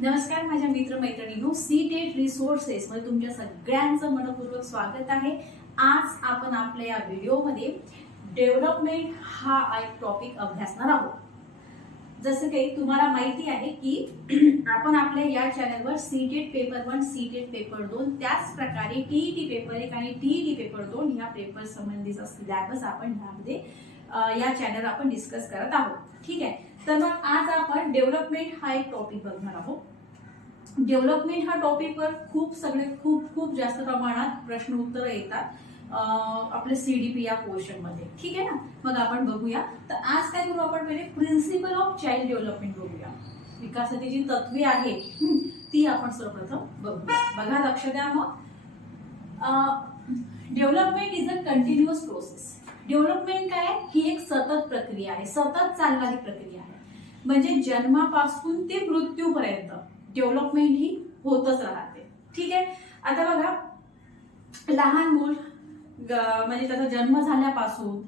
नमस्कार माझ्या मित्र मैत्रिणींनो, सीटेट रिसोर्सेस मध्ये तुमच्या सगळ्यांचं मनपूर्वक स्वागत आहे। आज आपण आपल्या या व्हिडिओमध्ये डेव्हलपमेंट हा एक टॉपिक अभ्यासणार आहोत। जसं काही तुम्हाला माहिती आहे की आपण आपल्या या चॅनलवर सीटेट पेपर 1, सीटेट पेपर 2, त्याच प्रकारे टीईटी पेपर 1 आणि टीईटी पेपर 2 या पेपर संबंधीचा सिलेबस आपण यामध्ये या चॅनलवर आपण डिस्कस करत आहोत। ठीक आहे, तर मग आज आपण डेव्हलपमेंट हा एक टॉपिक बघणार आहोत। डेव्हलपमेंट हा टॉपिकवर खूप जास्त प्रमाणात प्रश्न उत्तर येतात आपल्या सीडीपी या पोर्शन मध्ये। ठीक आहे ना, मग आपण बघूया। तर आज काय करू आपण, पहिले प्रिन्सिपल ऑफ चाइल्ड डेव्हलपमेंट बघूया। विकासाची जी तत्वे आहेत ती आपण सर्वप्रथम बघूया। बघा, लक्ष द्या। मग development is a continuous process. Development काय आहे, ही एक सतत प्रक्रिया आहे, सतत चालणारी प्रक्रिया आहे। म्हणजे जन्मापासून ते मृत्यूपर्यंत डेव्हलपमेंट ही होतच राहते। ठीक आहे, आता बघा, लहान मूल म्हणजे त्याचा जन्म झाल्यापासून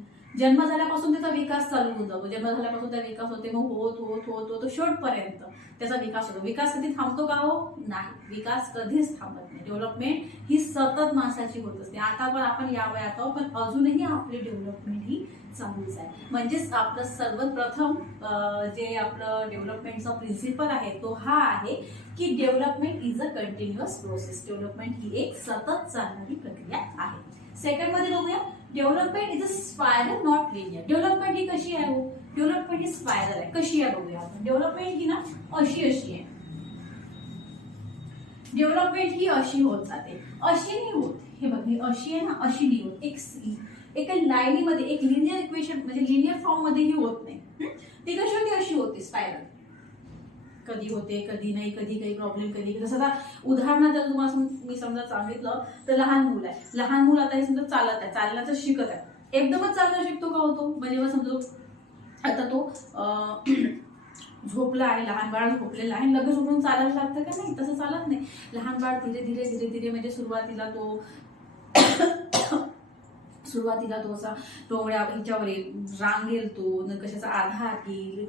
त्याचा विकास चालू होऊन जातो। जन्म झाल्यापासून त्याचा विकास होते, मग होत शेवटपर्यंत त्याचा विकास होतो। विकास कधी थांबतो का? हो नाही, विकास कधीच थांबत नाही। डेव्हलपमेंट ही सतत माणसाची होत असते। आता पण आपण या वयात आहोत, पण अजूनही आपली डेव्हलपमेंट ही चालूच आहे। म्हणजेच आपलं सर्वप्रथम जे आपलं डेव्हलपमेंटचा प्रिन्सिपल आहे तो हा आहे की development is a continuous process. Development ही एक सतत चालणारी प्रक्रिया आहे। सेकंड मध्ये बघूया, development is a spiral not linear. Development ही कशी आहे? हो, डेव्हलपमेंट ही स्पायरल आहे। कशी आहे बघूया आपण। डेव्हलपमेंट ही ना अशी आहे। डेव्हलपमेंट ही अशी होत जाते, अशी नाही होत। हे बघ, ही अशी आहे ना, अशी नाही होत। एका लाईनीमध्ये एक लिनियर इक्वेशन म्हणजे लिनियर फॉर्म मध्ये ही होत नाही। ती कशी होते? अशी होते, स्पायरल। कधी होते, कधी नाही, कधी काही प्रॉब्लेम, कधी जसं आता उदाहरण जर तुम्हाला मी समजा सांगितलं तर लहान मूल आहे। लहान मूल आता हे समजा चालत आहे, चालण्याचं शिकत आहे। एकदमच चालणं शिकतो का? होतो म्हणजे मग समजा आता तो झोपला आहे, लहान बाळ झोपलेला आहे, लगेच उठून चालायला लागतं का? नाही, तसं चालत नाही। लहान बाळ धीरे धीरे म्हणजे सुरुवातीला तो असा डोंगळ्या ह्याच्यावर रांगेल, तो कशाचा आधार घेईल,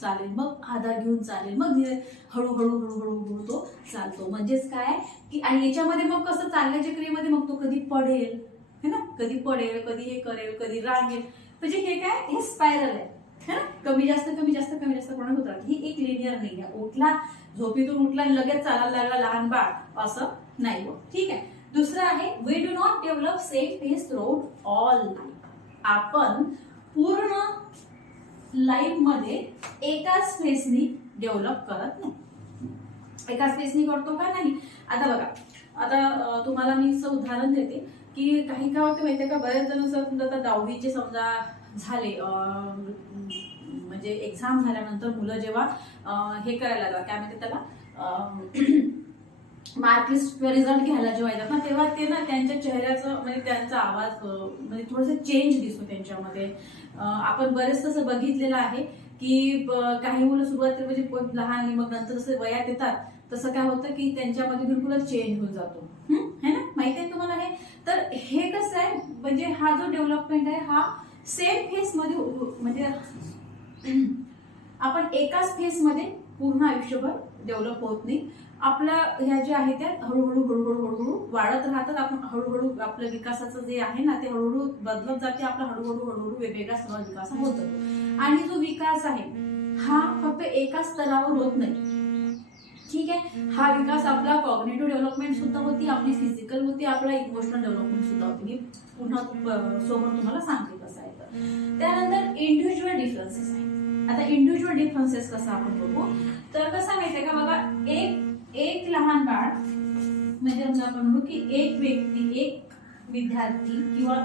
चालेल, मग आधार घेऊन चालेल, मग धीरे हळूहळू तो चालतो। म्हणजेच काय की, आणि याच्यामध्ये मग कसं चालण्याच्या क्रियेमध्ये मग तो कधी पडेल, है ना, कधी पडेल, कधी हे करेल, कधी रांगेल। म्हणजे हे काय, हे स्पायरल आहे ना, कमी जास्त प्रमाणात होत राहते। ही एक लिनियर नाही आहे। उठला, झोपेतून उठला लगेच चालायला लागला लहान बाळ, असं नाही होत। ठीक आहे, दुसरं आहे, we do not develop same face throughout all life. आपण पूर्ण लाईफ मध्ये एकाच फेसनी डेव्हलप करत नाही। एकाच फेसनी करतो का? नाही। आता बघा, आता तुम्हाला मी असं उदाहरण देते की काही काय होते माहितीये का, बरेच जण समजा आता 10वीचे समजा झाले, म्हणजे एक्झाम झाल्यानंतर मुलं जेव्हा हे करायला लागतात, काय म्हणते त्याला, मार्कलिस्ट रिझल्ट घ्यायला जेव्हा येतात ना, तेव्हा ते ना त्यांच्या चेहऱ्याचं म्हणजे त्यांचा आवाज म्हणजे थोडंसं चेंज दिसतो त्यांच्यामध्ये। आपण बरेच तसं बघितलेलं आहे की काही मुलं सुरुवातीला म्हणजे लहान आणि मग नंतर जसं वयात येतात तसं काय होतं की त्यांच्यामध्ये बिलकुलच चेंज होऊन जातो, है ना, माहिती आहे तुम्हाला हे। तर हे कसं आहे, म्हणजे हा जो डेव्हलपमेंट आहे हा सेम फेस मध्ये म्हणजे आपण एकाच फेस मध्ये पूर्ण आयुष्यभर डेव्हलप होत नाही। आपल्या ह्या ज्या आहेत त्या हळूहळू वाढत राहतात। आपण हळूहळू आपल्या विकासाचं जे आहे ना ते हळूहळू बदलत जाते। आपला हळूहळू वेगवेगळ्या स्तरावर विकास होत जातो। आणि जो विकास आहे हा फक्त एकाच स्तरावर होत नाही। ठीक आहे, हा विकास आपला कॉग्निटिव्ह डेव्हलपमेंट सुद्धा होती, आपली फिजिकल होती, आपला इमोशनल डेव्हलपमेंट सुद्धा होती। मी पुन्हा सोबत तुम्हाला सांगते कसं आहे। तर त्यानंतर इंडिव्हिज्युअल डिफरन्सेस आहे। आता इंडिव्हिज्युअल डिफरन्सेस कसं आपण बघू, तर कसं माहितीये का बघा, एक लहान बाळ म्हणजे आपण म्हणू की एक व्यक्ती, एक विद्यार्थी किंवा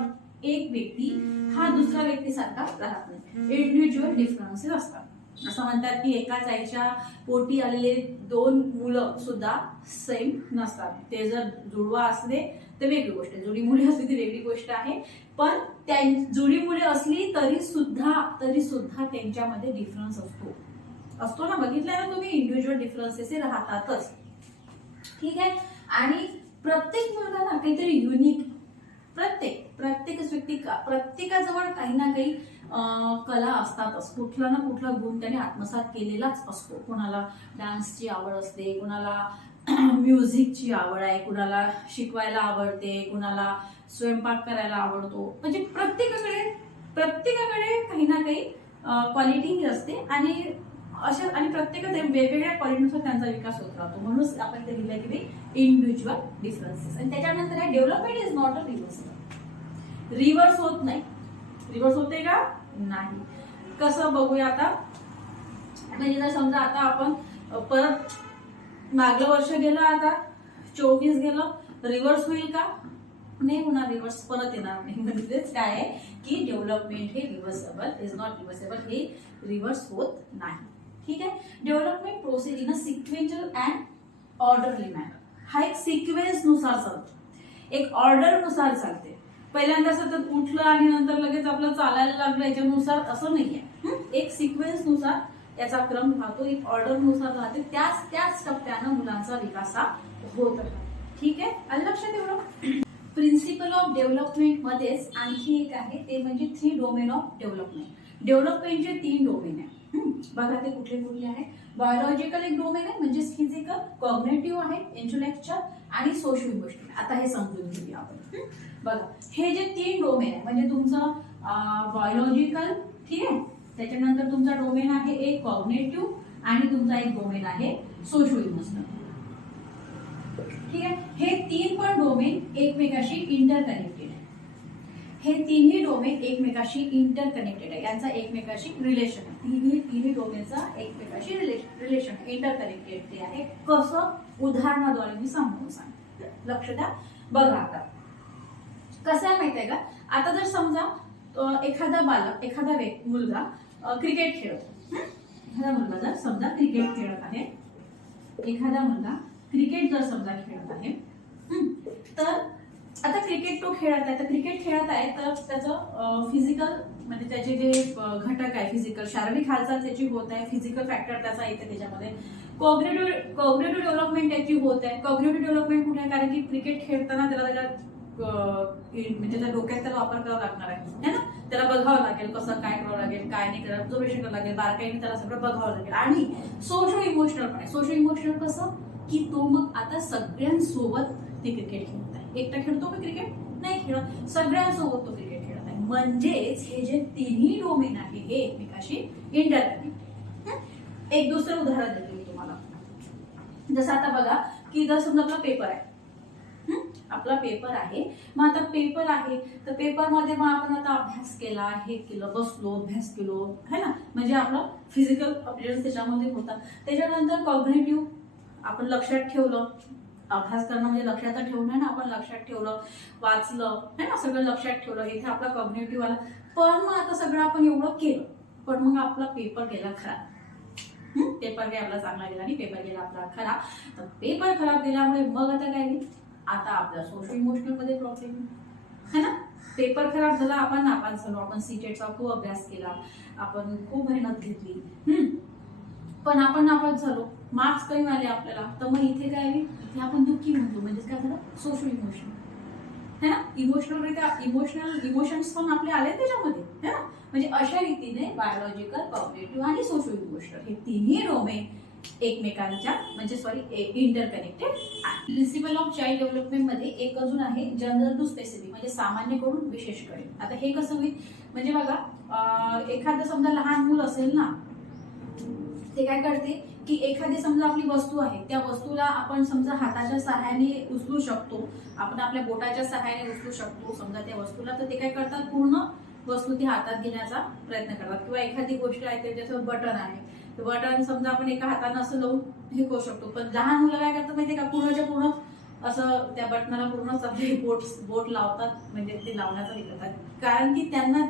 एक व्यक्ती हा दुसऱ्या व्यक्तीसारखा राहत नाही। इंडिव्हिज्युअल डिफरन्सेस असतात। असं म्हणतात की एकाच आईच्या पोटी आलेले 2 मुलं सुद्धा सेम नसतात। ते जर जुळवा असले तर वेगळी गोष्ट आहे, जुळी मुले असली ती वेगळी गोष्ट आहे। पण त्या जुळी मुले असली तरी सुद्धा त्यांच्यामध्ये डिफरन्स असतो ना, बघितलंय ना तुम्ही, इंडिव्हिज्युअल डिफरन्सेस हे राहतातच। ठीक आहे, आणि प्रत्येक मुलगा ना काहीतरी युनिक, प्रत्येकच व्यक्ती प्रत्येकाजवळ काही ना काही कला असतातच, कुठला ना कुठला गुण त्याने आत्मसात केलेलाच असतो. कोणाला डान्सची आवड असते, कुणाला म्युझिकची आवड आहे, कुणाला शिकवायला आवडते, कुणाला स्वयंपाक करायला आवडतो. म्हणजे प्रत्येकाकडे काही ना काही क्वालिटी असते आणि अशा आणि प्रत्येकाच्या वेगवेगळ्या क्वालिटीनुसार त्यांचा विकास होत राहतो. म्हणून आपण ते लिहिलं की इंडिव्हिज्युअल डिफरन्सेस. आणि त्याच्यानंतर आहे development is not a reversal. Reverse होत नाही. रिव्हर्स होते का? नाही. कसं बघूया आता. म्हणजे जर समजा आता आपण परत मागलं वर्ष गेलं, आता 24 गेलं, रिव्हर्स होईल का? नाही होणार. रिव्हर्स परत येणार नाही. म्हणजेच काय आहे की डेव्हलपमेंट हे रिव्हर्सेबल इज नॉट रिव्हर्सेबल, हे रिव्हर्स होत नाही. ठीक आहे. Development process in a sequential and orderly manner. हा एक सिक्वेन्स नुसार चालतो, एक ऑर्डर नुसार चालते. पहिल्यांदा सतत उठलं आणि नंतर लगेच आपलं चालायला लागलं याच्यानुसार असं नाहीये. एक सिक्वेन्स नुसार याचा क्रम राहतो, एक ऑर्डर नुसार राहते. त्याच टप्प्यानं मुलांचा विकास होत राहतो. ठीक आहे. आणि लक्षात ठेवलं. प्रिन्सिपल ऑफ डेव्हलपमेंट मध्येच आणखी एक आहे, ते म्हणजे 3 डोमेन ऑफ डेव्हलपमेंट. डेव्हलपमेंटचे 3 डोमेन आहे. बघा ते कुठले कुठले आहे. बायोलॉजिकल एक डोमेन आहे, म्हणजे फिजिकल, कॉग्निटिव्ह आहे, इंटेलेक्च्युअल आणि सोशल इमोशनल. आता हे समजून घेऊया आपण. बघा हे जे 3 डोमेन आहे, म्हणजे तुमचं बायोलॉजिकल, ठीक आहे, त्याच्यानंतर तुमचा डोमेन आहे एक कॉग्निटिव्ह आणि तुमचा एक डोमेन आहे सोशल इमोशनल. ठीक आहे. हे 3 पण डोमेन एकमेकाशी इंटरकनेक्टेड आहे. हे तिन्ही डोमेन एकमेकाशी इंटरकनेक्टेड आहे. यांचा एकमेकाशी रिलेशन आहे. तिन्ही डोमेनचा एकमेकाशी रिलेशन इंटरकनेक्टेड आहे. कसं? उदाहरणाद्वारे मी समजून सांगते. लक्ष द्या. बघा आता कसं आहे माहिती आहे का. आता जर समजा एखादा बालक, एखादा मुलगा क्रिकेट खेळतो. एखादा मुलगा जर समजा क्रिकेट खेळत आहे, एखादा मुलगा क्रिकेट जर समजा खेळत आहे, तर आता क्रिकेट तो खेळत आहे. तर क्रिकेट खेळत आहे तर त्याचं फिजिकल, म्हणजे त्याचे जे घटक आहे, फिजिकल शारीरिक हालचाल त्याची होत आहे, फिजिकल फॅक्टर त्याचा येते त्याच्यामध्ये. कॉग्निटिव्ह डेव्हलपमेंट त्याची होत आहे. कॉग्निटिव्ह डेव्हलपमेंट कुठे आहे? कारण की क्रिकेट खेळताना त्याला त्याच्या म्हणजे त्या डोक्यात त्याला वापर करावा लागणार आहे ना. त्याला बघावं लागेल कसं काय करावं लागेल, काय नाही करावं, ऑब्झर्वेशन करावं लागेल, बारकाईने त्याला सगळं बघावं लागेल. आणि सोशल इमोशनल पण आहे. सोशल इमोशनल कसं की तो मग आता सगळ्यांसोबत ते क्रिकेट खेळत आहे. एकटा खेळतो का क्रिकेट? नाही खेळत. सगळ्यांसोबत तो क्रिकेट खेळत आहे. म्हणजेच हे जे तिन्ही डोमेन आहे हे एकमेकाशी इंटरकनेक्टेड. एक दुसरं उदाहरण देते मी तुम्हाला. जसं आता बघा की जर समजा आपला पेपर आहे, आपला पेपर आहे. मग आता पेपर आहे तर पेपरमध्ये मग आपण आता अभ्यास केला, हे केलं, बसलो, अभ्यास केलो, है ना. म्हणजे आपलं फिजिकल अपडेट्स त्याच्यामध्ये होता. त्याच्यानंतर कॉग्निटिव्ह आपण लक्षात ठेवलं. अभ्यास करणं म्हणजे लक्षात ठेवणं ना. आपण लक्षात ठेवलं, वाचलं, है ना, सगळं लक्षात ठेवलं. इथे आपला कॉग्निटिव्ह आला. पण मग आता सगळं आपण एवढं केलं, पण मग आपला पेपर गेला खराब. पेपर काही आपला चांगला गेला नाही, पेपर गेला आपला खराब. तर पेपर खराब गेल्यामुळे मग आता काय नाही, आता आपल्या सोशल इमोशनल मध्ये प्रॉब्लेम है ना. पेपर खराब झाला, आपण नापास झालो, आपण सीटेटचा खूप अभ्यास केला, आपण खूप मेहनत घेतली, पण आपण नापास झालो, मार्क्स कमी आले आपल्याला. तर मग इथे काय आहे, इथे आपण दुःखी म्हणतो. म्हणजे काय झालं? सोशल इमोशन है ना. इमोशन्स पण आपले आले त्याच्यामध्ये, है ना. म्हणजे अशा रीतीने बायोलॉजिकल, कॉग्निटिव्ह आणि सोशल इमोशनल हे तिन्ही डोमेन एकमेकांच्या इंटरकनेक्टेड आहे. प्रिन्सिपल ऑफ चाइल्ड डेव्हलपमेंट मध्ये एक अजून आहे जनरल टू स्पेसिफिक, म्हणजे सामान्यकडून विशेषकडे. आता हे कसं होईल? म्हणजे बघा एखादं समजा लहान मूल असेल ना, ते काय करते की एखादी समजा आपली वस्तू आहे, त्या वस्तूला आपण समजा हाताच्या सहाय्याने उचलू शकतो, आपण आपल्या बोटाच्या सहाय्याने उचलू शकतो समजा त्या वस्तूला. तर ते काय करतात, पूर्ण वस्तू ती हातात घेण्याचा प्रयत्न करतात. किंवा एखादी गोष्ट आहे त्याच्यावर बटन आहे, बटन समजा आपण एका हाताने असं लावून हे करू शकतो. पण लहान मुलं काय करतात माहितीये का, पूर्णच्या पूर्ण असं त्या बटनाला पूर्ण आपले बोट लावतात, म्हणजे ते लावण्याचा हे करतात. कारण की त्यांना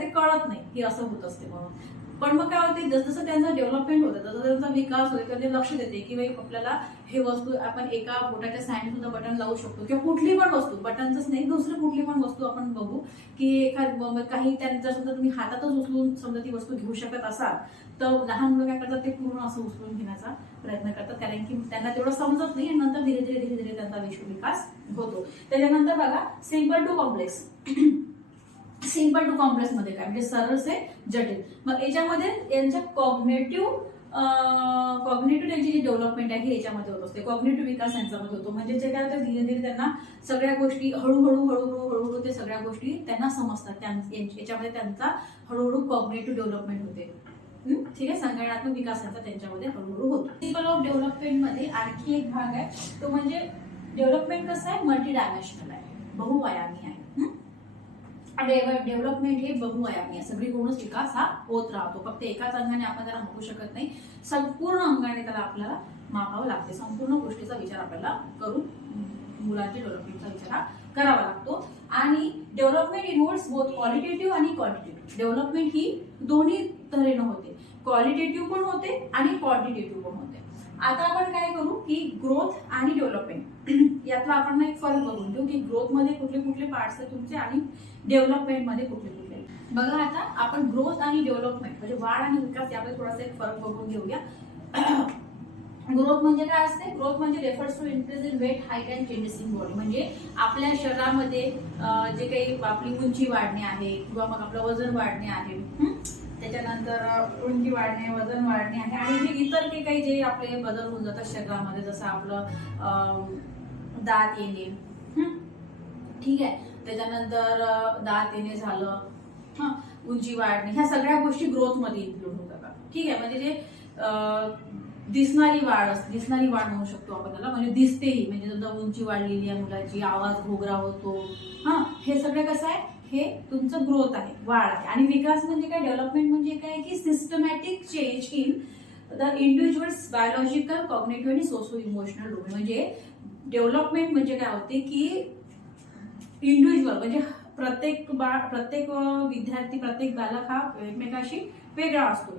ते कळत नाही हे असं होत असते म्हणून. पण मग काय होते, जसं त्यांचा डेव्हलपमेंट होतं, जसं त्यांचा विकास होतो, तर ते लक्ष देते की बाई आपल्याला हे वस्तू आपण एका बोटाच्या साहाय्याने सुद्धा बटन लावू शकतो. किंवा कुठली पण वस्तू, बटनच नाही, दुसरी कुठली पण वस्तू आपण बघू की काही त्यांचा समजा तुम्ही हातातच उचलून समजा ती वस्तू घेऊ शकत असाल, तर लहान मुलं काय करतात, ते पूर्ण असं उचलून घेण्याचा प्रयत्न करतात. कारण की त्यांना तेवढं समजत नाही आणि नंतर धीरे धीरे त्यांचा विकास होतो. त्याच्यानंतर बघा simple to complex. Simple to complex मध्ये काय म्हणजे सरळ से जटिल. मग याच्यामध्ये यांच्या कॉग्नेटिव्ह त्यांची जी डेव्हलपमेंट आहे याच्यामध्ये होत असते. कॉग्नेटिव्ह विकास यांच्यामध्ये होतो. म्हणजे जे काय होतं धीरे धीरे त्यांना सगळ्या गोष्टी हळूहळू ते सगळ्या गोष्टी त्यांना समजतात. याच्यामध्ये त्यांचा हळूहळू कॉग्नेटिव्ह डेव्हलपमेंट होते. ठीक आहे. संगणनात्मक विकासाचा त्यांच्यामध्ये हळूहळू होतो. प्रिन्सिपल ऑफ डेव्हलपमेंट मध्ये आणखी एक भाग आहे तो म्हणजे डेव्हलपमेंट कसं आहे, मल्टी डायमेन्शनल आहे, बहुआयामी आहे. डेव्हलपमेंट हे बहुआयामी आहे. सगळीकडूनच विकास हा होत राहतो. फक्त एकाच अंगाने आपण त्याला मापू शकत नाही, संपूर्ण अंगाने त्याला आपल्याला मापावं लागते. संपूर्ण गोष्टीचा विचार आपल्याला करून मुलांच्या डेव्हलपमेंटचा विचार हा करावा लागतो. आणि डेव्हलपमेंट इन्व्हॉल्व्स बोथ क्वालिटेटिव्ह आणि क्वांटिटेटिव्ह. डेव्हलपमेंट ही दोन्ही तऱ्हेनं होते, क्वालिटेटिव्ह पण होते आणि क्वांटिटेटिव्ह पण होते. आता आपण काय करू की ग्रोथ आणि डेव्हलपमेंट यातला आपण एक फरक बघून घेऊ की ग्रोथ मध्ये कुठले कुठले पार्ट्स आहेत तुमचे आणि डेव्हलपमेंट मध्ये कुठले कुठले. बघा आता आपण ग्रोथ आणि डेव्हलपमेंट म्हणजे वाढ आणि विकास यामध्ये थोडासा एक फरक बघून घेऊया. ग्रोथ म्हणजे काय असते, ग्रोथ म्हणजे refers to increase in weight, height and changes in body. म्हणजे आपल्या शरीरामध्ये जे काही आपली उंची वाढणे आहे किंवा मग आपलं वजन वाढणे आहे, त्याच्यानंतर उंची वाढणे, वजन वाढणे आहे आणि जे इतर काही जे आपले बदल होऊन जातात शरीरामध्ये, जसं आपलं दात येणे, ठीक आहे, त्याच्यानंतर दात येणे झालं, उंची वाढणे, ह्या सगळ्या गोष्टी ग्रोथ मध्ये इन्क्लूड होतात. ठीक आहे. म्हणजे जे दिसणारी वाढ म्हणू शकतो आपण त्याला, म्हणजे दिसतेही, म्हणजे समजा उंची वाढलेली आहे मुलाची, आवाज घोगरा होतो, हे सगळं कसं आहे, हे तुमचं ग्रोथ आहे, वाढ आहे. आणि विकास म्हणजे काय, डेव्हलपमेंट म्हणजे काय की systematic change in the individuals biological, cognitive आणि सोशो इमोशनल डोमेन. म्हणजे डेव्हलपमेंट म्हणजे काय होते की इंडिव्हिज्युअल म्हणजे प्रत्येक विद्यार्थी, प्रत्येक बालक हा एकमेकाशी वेगळा असतो.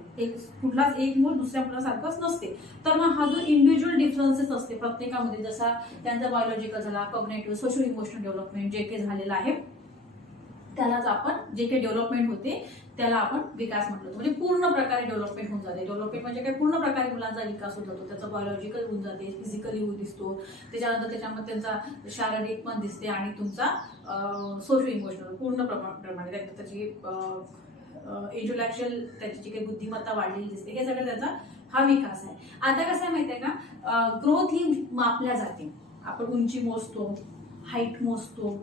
कुठलाच एक मूळ दुसऱ्या मुलासारखंच नसते. तर मग हा जो इंडिव्हिज्युअल डिफरन्सेस असते प्रत्येकामध्ये, जसा त्यांचा बायोलॉजिकल झाला, कॉग्नेटिव्ह, सोशल इमोशनल डेव्हलपमेंट जे काही झालेलं आहे त्यालाच आपण, जे काही डेव्हलपमेंट होते त्याला आपण विकास म्हटलं. म्हणजे पूर्ण प्रकारे डेव्हलपमेंट होऊन जाते. डेव्हलपमेंट म्हणजे काय, पूर्ण प्रकारे मुलांचा विकास होत जातो. त्याचा बायोलॉजिकल होऊन जाते, फिजिकली दिसतो, त्याच्यानंतर त्याच्यामध्ये त्यांचा शारीरिक पण दिसते आणि तुमचा सोशल इमोशनल पूर्ण प्रमाणे त्याची इंटेलेक्च्युअल, त्याची जी काही बुद्धिमत्ता वाढलेली दिसते, हे सगळं त्याचा हा विकास आहे. आता कसं आहे माहितीये का, ग्रोथ ही मापल्या जाते. आपण उंची मोजतो, हाईट मोजतो,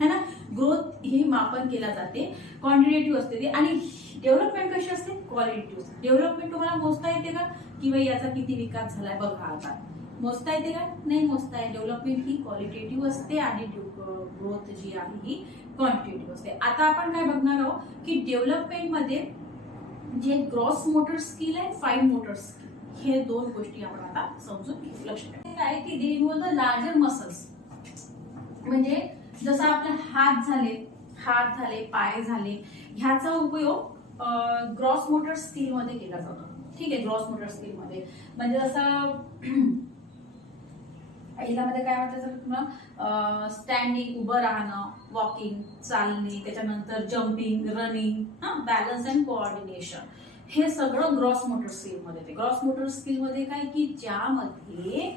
है ना. ग्रोथ ही मापन केला जाते, क्वांटिटेटिव्ह असते ती. आणि डेव्हलपमेंट कशी असते, क्वालिटेटिव्ह. डेव्हलपमेंट तुम्हाला मोजता येते का की बाई याचा किती विकास झालाय बघा, आता मोजता येते का, नाही मोजता येते. डेव्हलपमेंट ही क्वालिटेटिव्ह असते आणि ग्रोथ जी आहे ही क्वांटिटेटिव्ह असते. आता आपण काय बघणार आहोत की डेव्हलपमेंट मध्ये जे ग्रॉस मोटर स्किल आहे, फाईन मोटर स्किल, हे दोन गोष्टी आपण आता समजून घेऊ. लक्षात काय की दे इन्व्हॉल्व द लार्जर मसल्स. म्हणजे जसं आपले हात झाले, पाय झाले, ह्याचा उपयोग ग्रॉस मोटर स्किल मध्ये केला जातो. ठीक आहे. ग्रॉस मोटर स्किल मध्ये म्हणजे जसं यामध्ये काय म्हणतात तुम्हाला, स्टँडिंग उभं राहणं, वॉकिंग चालणे, त्याच्यानंतर jumping, running, balance and coordination, हे सगळं ग्रॉस मोटर स्किल मध्ये येते. ग्रॉस मोटर स्किल मध्ये काय की ज्यामध्ये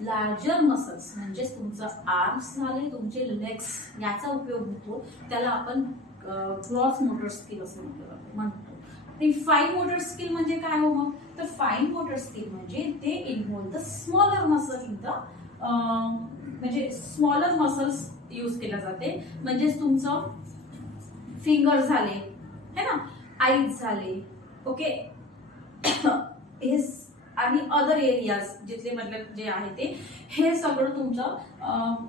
लार्जर मसल्स म्हणजे तुमचं आर्म्स झाले, तुमचे लेग्स, याचा उपयोग होतो, त्याला आपण ग्रॉस मोटर स्किल असं म्हणतो. आणि फाईन मोटर स्किल म्हणजे काय हो मग, तर फाईन मोटर स्किल म्हणजे ते involve the smaller muscle in the, म्हणजे स्मॉलर मसल्स यूज केल्या जाते. म्हणजे तुमचं फिंगर झाले, है ना, आईज झाले, ओके, हे आणि अदर एरियाज जिथले मतलब जे आहे ते, हे सगळं तुमचं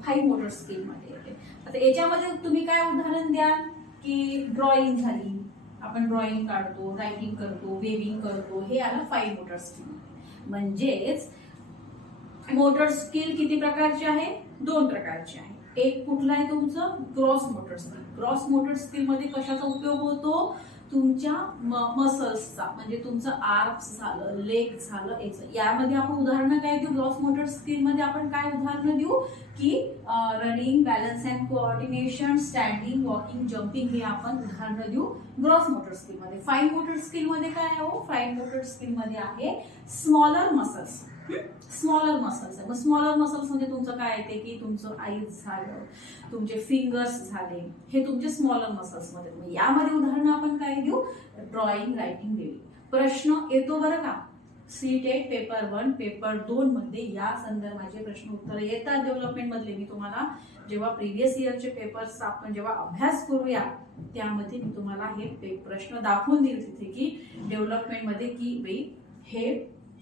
फाईन मोटर स्किल मध्ये येते. आता याच्यामध्ये तुम्ही काय उदाहरण द्या की ड्रॉइंग झाली, आपण ड्रॉइंग काढतो, रायटिंग करतो, वेविंग करतो, हे आलं फाईन मोटर स्किल. म्हणजेच मोटर स्किल किती प्रकारची आहे, दोन प्रकारची आहे. एक कुठला आहे तुमचं gross motor skill. Gross motor skill मध्ये कशाचा उपयोग होतो, तुमच्या मसल्सचा, म्हणजे तुमचं आर्म्स झालं, लेग झालं, यामध्ये आपण उदाहरणं काय देऊ, ग्रॉस मोटर स्किल मध्ये आपण काय उदाहरणं देऊ की running, balance and coordination, standing, walking, jumping, हे आपण उदाहरणं देऊ ग्रॉस मोटर स्किल मध्ये. फाईन मोटर स्किल मध्ये काय आहे हो, फाईन मोटर स्किल मध्ये आहे स्मॉलर मसल्स. स्मॉलर मसल्स आहे. मग स्मॉलर मसल्स म्हणजे तुमचं काय येते की तुमचं आईज झालं, तुमचे फिंगर्स झाले, हे तुमचे स्मॉलर मसल्स मध्ये. मग यामध्ये उदाहरणं आपण काय देऊ, ड्रॉइंग, रायटिंग देऊ. प्रश्न येतो बरं का, सीटेट पेपर 1 पेपर 2 मध्ये या संदर्भाचे प्रश्न उत्तर येतात डेव्हलपमेंट मधले. मी तुम्हाला जेव्हा प्रिव्हियस इयरचे पेपर्स आपण जेव्हा अभ्यास करूया त्यामध्ये मी तुम्हाला हे प्रश्न दाखवून देईल तिथे की डेव्हलपमेंट मध्ये की बाई हे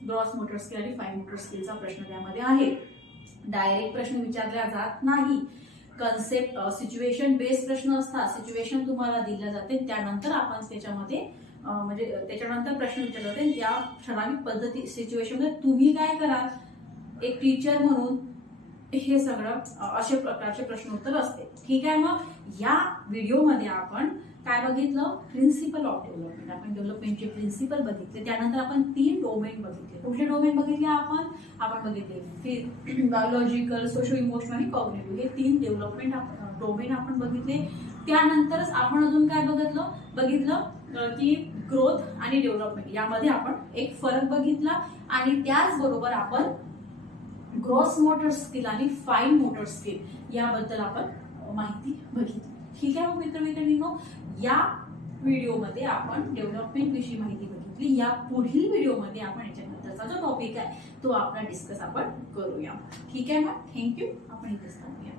ग्रॉस मोटर स्किल आणि फाईन मोटर स्किलचा प्रश्न त्यामध्ये आहे. डायरेक्ट प्रश्न विचारला जात नाही. कन्सेप्ट सिच्युएशन बेस्ड प्रश्न असतात. सिच्युएशन तुम्हाला दिल्या जाते, त्यानंतर आपण त्याच्यामध्ये म्हणजे त्याच्यानंतर प्रश्न विचारले जाते. त्या ठराविक पद्धती सिच्युएशन मध्ये तुम्ही काय कराल, एक टीचर म्हणून हे सगळं अशा प्रकारचे प्रश्न उत्तर असते. ठीक आहे. मग या व्हिडिओमध्ये आपण काय बघितलं, प्रिन्सिपल ऑफ डेव्हलपमेंट. आपण डेव्हलपमेंटचे प्रिन्सिपल बघितले. त्यानंतर आपण 3 डोमेन बघितले. कुठले डोमेन बघितले आपण बघितले बायोलॉजिकल, सोशो इमोशनल आणि कॉग्निटिव्ह, हे 3 डेव्हलपमेंट डोमेन आपण बघितले. त्यानंतरच आपण अजून काय बघितलं की ग्रोथ आणि डेव्हलपमेंट यामध्ये आपण एक फरक बघितला. आणि त्याचबरोबर आपण ग्रॉस मोटर स्किल आणि फाईन मोटर स्किल याबद्दल आपण माहिती बघितली. ठीक आहे. मग मित्रमैत्रिणींनो, या व्हिडिओमध्ये आपण डेव्हलपमेंट विषयी माहिती बघितली. या पुढील व्हिडिओमध्ये आपण याच्यानंतरचा जो टॉपिक आहे तो आपला डिस्कस आपण करूया. ठीक आहे. मग थँक्यू. आपण इथेच थांबूया.